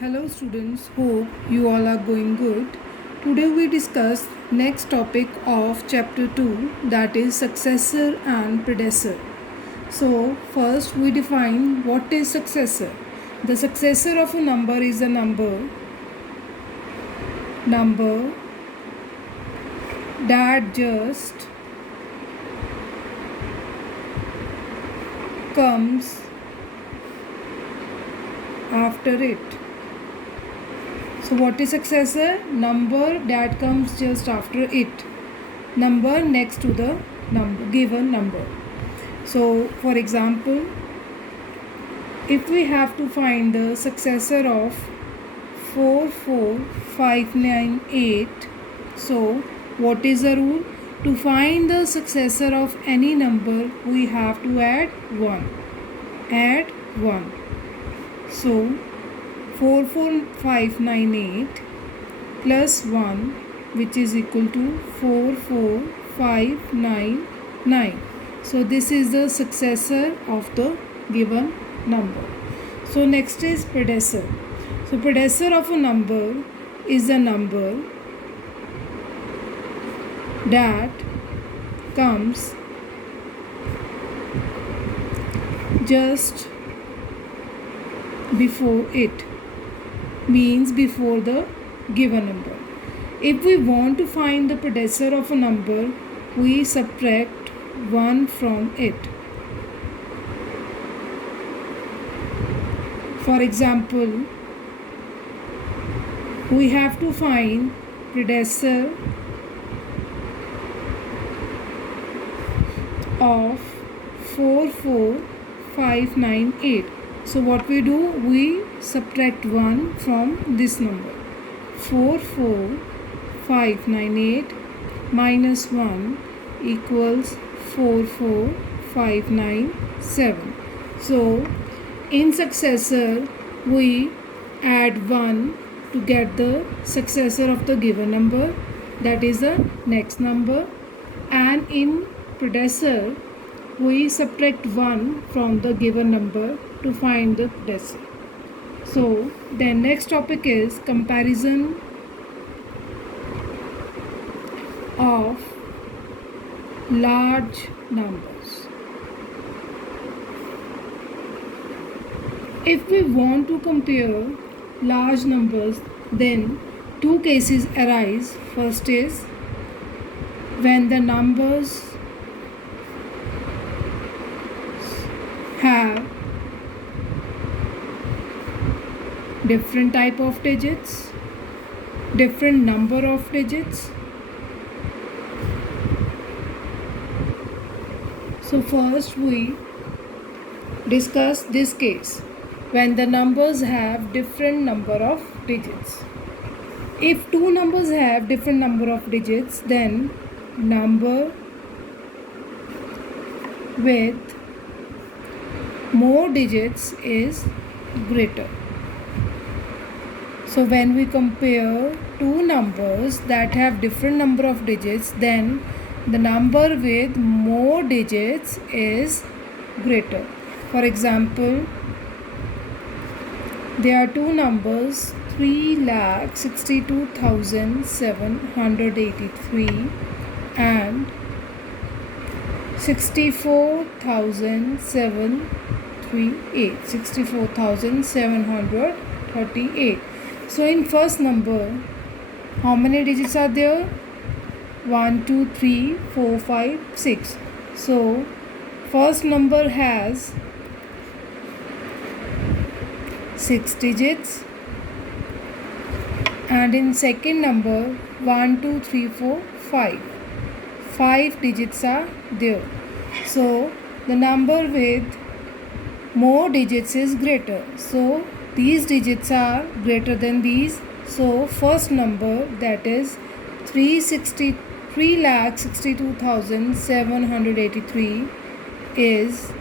Hello students, hope you all are going good. Today we discuss next topic of chapter 2, that is successor and predecessor. So first we define what is successor. The successor of a number is a number that just comes after it. So what is successor? Number that comes just after it. Number next to the given number. So for example, if we have to find the successor of 44598, so what is the rule? To find the successor of any number, we have to add 1. Add 1. So 44598 plus 1, which is equal to 44599. So this is the successor of the given number. So next is predecessor. So predecessor of a number is a number that comes just before it, means before the given number. If we want to find the predecessor of a number, we subtract 1 from it. For example, we have to find predecessor of 44598. So what we do, we subtract 1 from this number. 44598 minus 1 equals 44597. So in successor, we add 1 to get the successor of the given number, that is the next number, and in predecessor, we subtract 1 from the given number to find the predecessor. So the next topic is comparison of large numbers. If we want to compare large numbers, then two cases arise. First is when the numbers have different type of digits, different number of digits. So first we discuss this case when the numbers have different number of digits. If two numbers have different number of digits, then number with more digits is greater. So when we compare two numbers that have different number of digits, then the number with more digits is greater. For example, there are two numbers 3,62,783 and 64,738. So in first number, how many digits are there? 1, 2, 3, 4, 5, 6. So first number has 6 digits, and in second number 1, 2, 3, 4, 5. 5 digits are there. So the number with more digits is greater. So these digits are greater than these. So first number, that is 3,62,783 is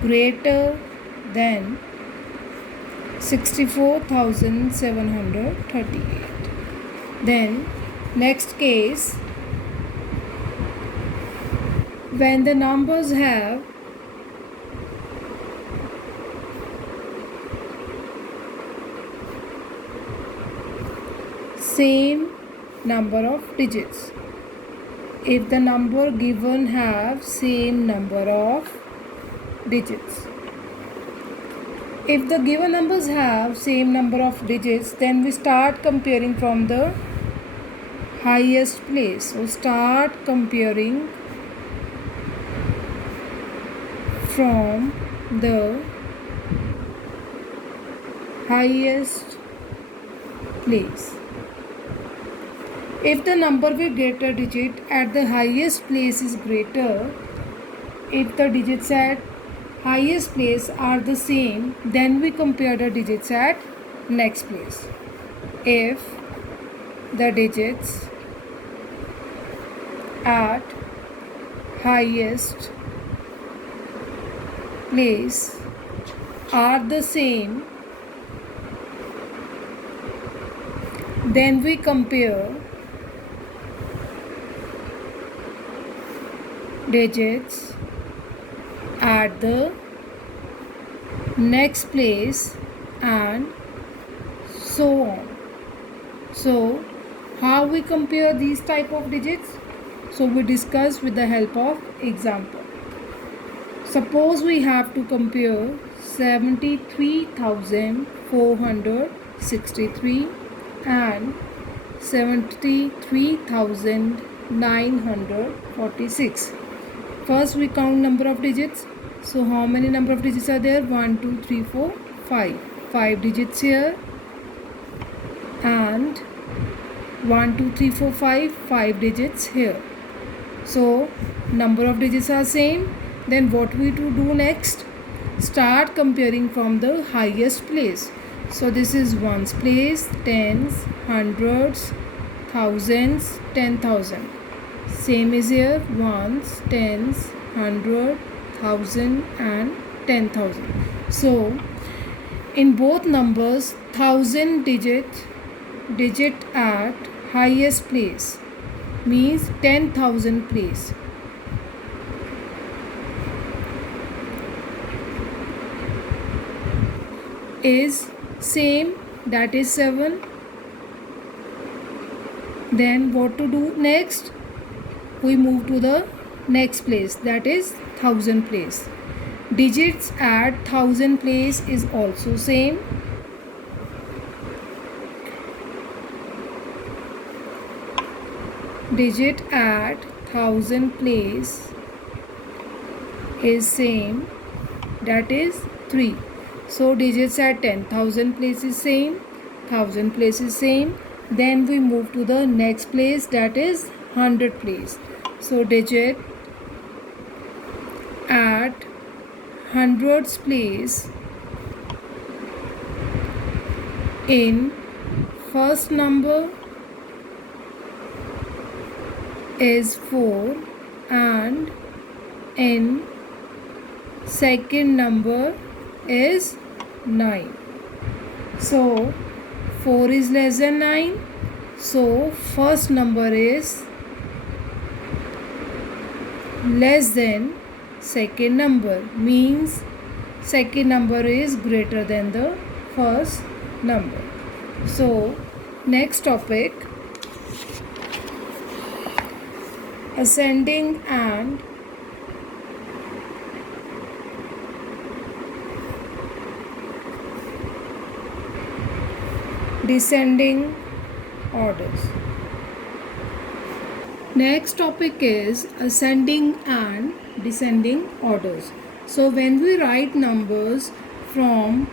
greater than 64,738. Then next case, when the numbers have same number of digits. If the number given have same number of digits. If the given numbers have same number of digits, then we start comparing from the highest place. So start comparing from the highest place. If the number with greater digit at the highest place is greater, if the digits at highest place are the same, then we compare the digits at next place. If the digits at highest place are the same, then we compare digits at the next place and so on. So how we compare these type of digits? So we discuss with the help of example. Suppose we have to compare 73,463 and 73,946. First we count number of digits. So how many number of digits are there? 1, 2, 3, 4, 5. 5 digits here and 1, 2, 3, 4, 5. 5 digits here. So number of digits are same. Then what we to do next? Start comparing from the highest place. So this is ones place, tens, hundreds, thousands, 10,000. Same is here, ones, tens, hundred, thousand and 10,000. So in both numbers, 1000 digit at highest place means 10,000 place. Is same, that is 7. Then what to do next? We move to the next place, that is 1000 place. Digits at 1000 place is also same. Digit at 1000 place is same, that is 3. So digits at 10,000 place is same, 1000 place is same. Then we move to the next place, that is 100 place. So digit at hundreds place in first number is 4 and in second number is 9. So 4 is less than 9. So first number is less than second number, means second number is greater than the first number. So next topic, ascending and descending orders. Next topic is ascending and descending orders. So when we write numbers from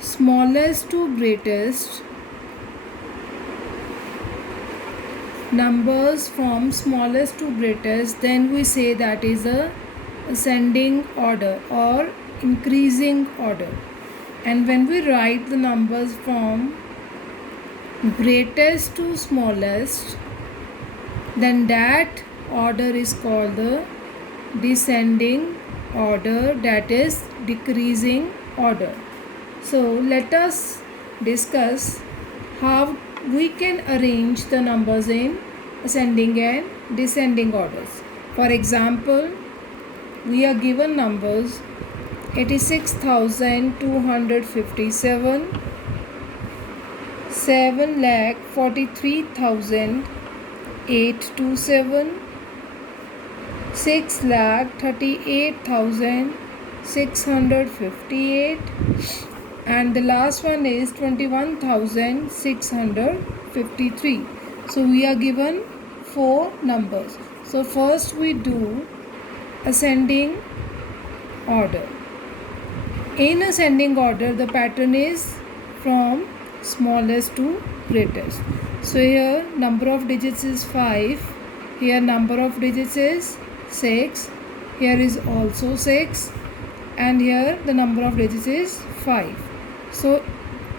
smallest to greatest, then we say that is a ascending order or increasing order. And when we write the numbers from greatest to smallest, then that order is called the descending order, that is decreasing order. So let us discuss how we can arrange the numbers in ascending and descending orders. For example, we are given numbers 86,257, 7,43,827, 6,38,658, and the last one is 21,653. So we are given 4 numbers. So first we do ascending order. In ascending order, the pattern is from smallest to greatest. So here number of digits is 5, here number of digits is 6, here is also 6, and here the number of digits is 5. So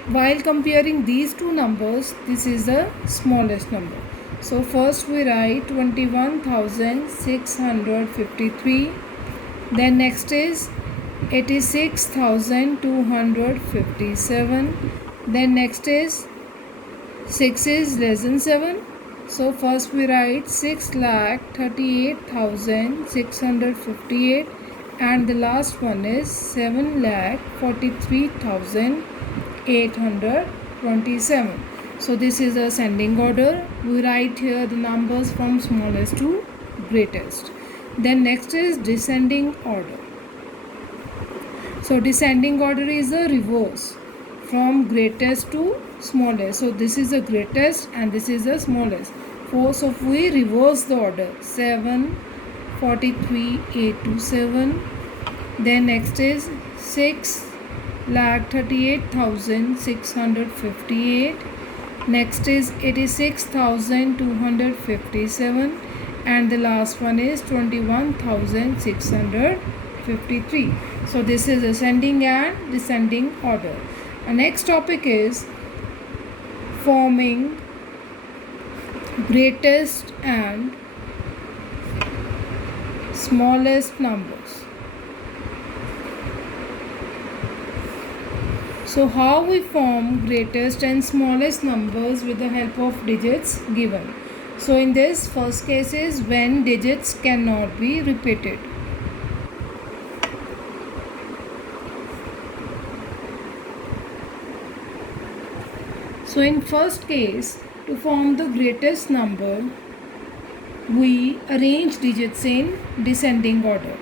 while comparing these two numbers, this is the smallest number. So first we write 21,653, then next is 86,257, then next is 6 is less than 7. So first we write 6,38,658, and the last one is 7,43,827. So this is the ascending order. We write here the numbers from smallest to greatest. Then next is descending order. So descending order is the reverse from greatest to smallest. So this is the greatest and this is the smallest. So if we reverse the order, 7,43,827, then next is 6,38,658, next is 86,257, and the last one is 21,653. So this is ascending and descending order. Our next topic is forming greatest and smallest numbers. So how we form greatest and smallest numbers with the help of digits given. So in this first case is when digits cannot be repeated. So in first case, to form the greatest number, we arrange digits in descending order.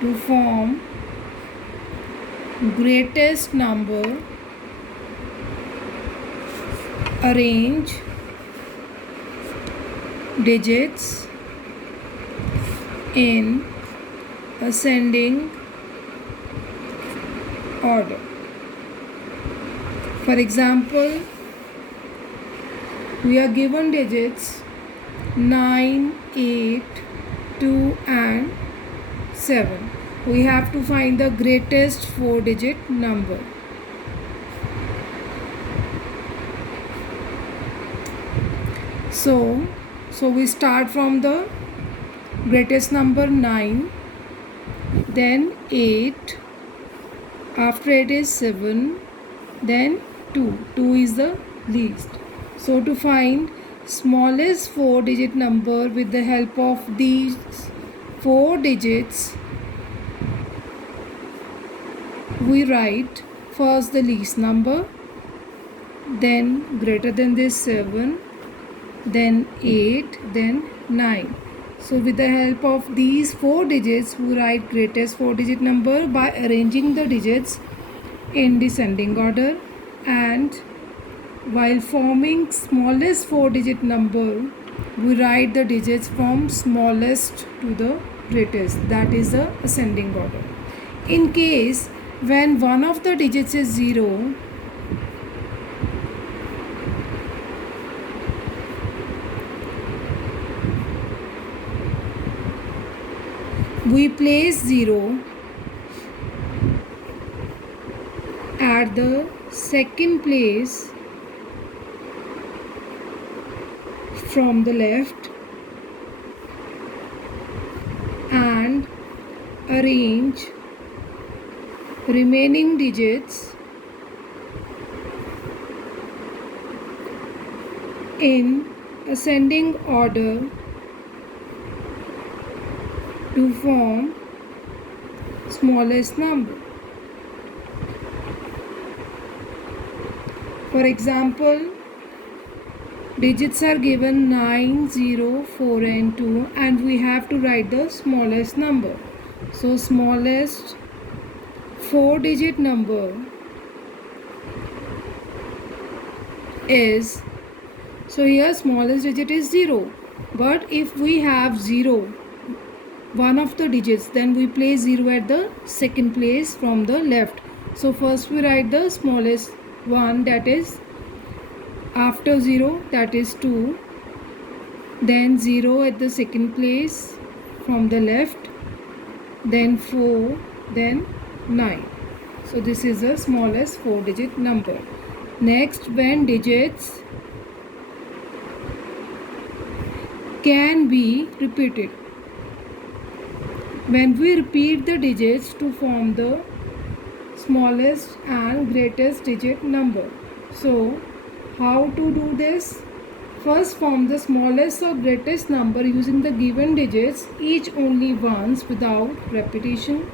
To form greatest number, arrange digits in ascending order. For example, we are given digits 9, 8, 2 and 7. We have to find the greatest 4-digit number. So we start from the greatest number 9, then 8, after it is 7, then 2. 2 is the least. So to find smallest 4-digit number with the help of these 4 digits, we write first the least number, then greater than this 7, then 8, then 9. So with the help of these 4 digits, we write greatest 4-digit number by arranging the digits in descending order, and while forming smallest 4-digit number, we write the digits from smallest to the greatest, that is the ascending order. In case when one of the digits is 0, we place 0 at the second place from the left and arrange remaining digits in ascending order to form smallest number. For example, digits are given 9, 0, 4 and 2, and we have to write the smallest number. So smallest 4-digit number is, so here smallest digit is 0, but if we have 0, one of the digits, then we place 0 at the second place from the left. So first we write the smallest one, that is after 0, that is 2, then 0 at the second place from the left, then 4, then 9. So this is the smallest 4-digit number. Next, when digits can be repeated. When we repeat the digits to form the smallest and greatest digit number. So how to do this? First, form the smallest or greatest number using the given digits, each only once without repetition.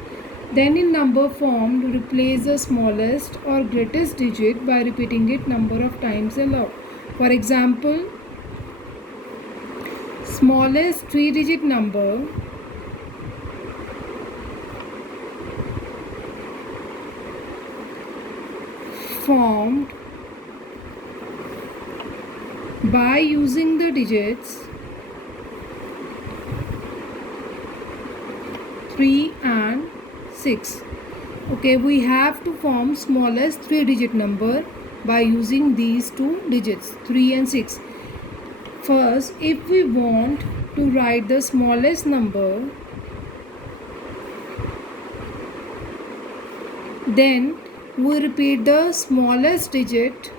Then in number form, replace the smallest or greatest digit by repeating it number of times aloud. For example, smallest 3-digit number formed by using the digits 3 and 6. Okay, we have to form smallest 3-digit number by using these two digits 3 and 6. First, if we want to write the smallest number, then we repeat the smallest digit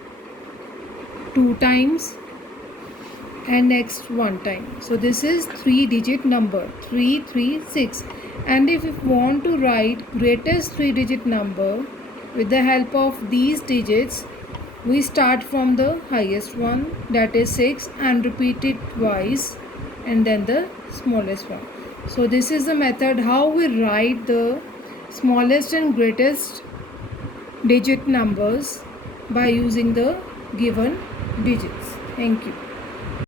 2 times and next 1 time. So this is 3-digit number 336. And if we want to write greatest 3-digit number with the help of these digits, we start from the highest one, that is 6, and repeat it twice and then the smallest one. So this is the method how we write the smallest and greatest digit numbers by using the given digits. Thank you.